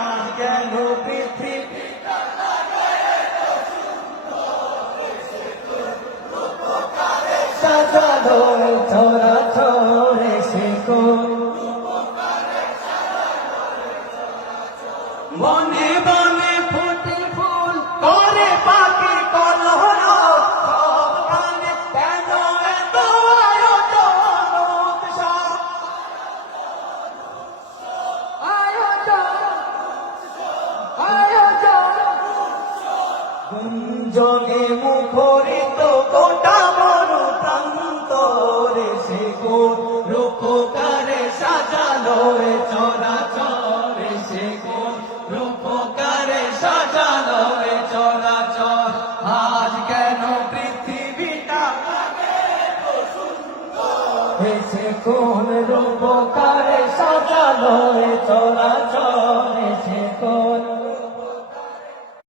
আজ কেন পৃথিবী? সাজালো এ চরা চরে সে কোন গুঞ্জনে মুখরিত গোটা মরু প্রান্তরে সে কোন রূপকারে সাজালো এ চরাচরে সে কোন রূপকারে সাজালো এ চরাচর। আজ কেন পৃথিবীটা এসে কোন রূপকারে সাজালো চরাচর। এসে কোন